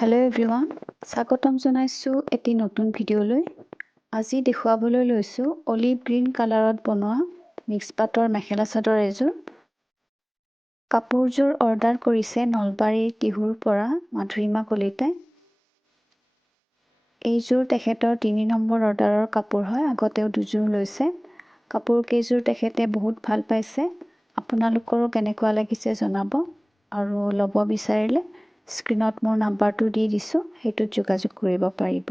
Hello' everyone, স্বাগতম জনাইছোঁ এটি নতুন ভিডিঅ'লৈ। আজি দেখুৱাবলৈ লৈছোঁ অলিভ গ্ৰীণ কালাৰত বনোৱা মিক্স পাটৰ মেখেলা চাদৰ এযোৰ। কাপোৰযোৰ অৰ্ডাৰ কৰিছে নলবাৰীৰ টিহুৰ পৰা মাধুৰিমা কলিতাই। এইযোৰ তেখেতৰ ৩ নম্বৰ অৰ্ডাৰৰ কাপোৰ হয়। আগতেও দুযোৰ লৈছে। কাপোৰ কেইযোৰ তেখেতে বহুত ভাল পাইছে। আপোনালোকৰো কেনেকুৱা লাগিছে জনাব, আৰু ল'ব বিচাৰিলে স্ক্ৰীণত মোৰ নাম্বাৰটো দি দিছোঁ, সেইটোত যোগাযোগ কৰিব পাৰিব।